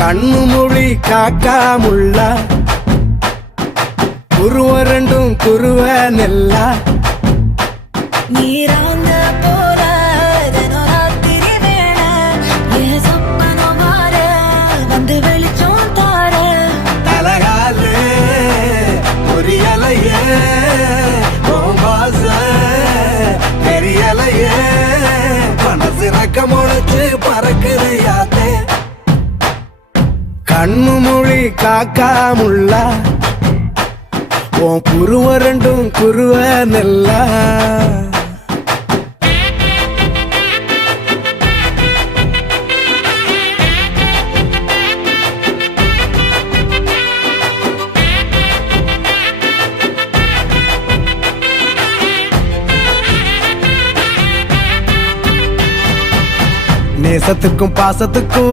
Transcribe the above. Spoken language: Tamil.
கண்ணு மொழி காக்காமுள்ள குருவ ரெண்டும் குருவ நெல்லா நீராங்க போல ராத்திரி வேண என் சொப்பனம் மாற வந்து வெளிச்சம் தார தலகாலே பொரியலையே வாச பெரியலையே மனசு ரக்க முளைச்சு பறக்குது யாத்தே கண்ணு மொழி காக்காமுள்ள உன் குருவ ரெண்டும் குருவ நெல்லா நேசத்துக்கும் பாசத்துக்கும்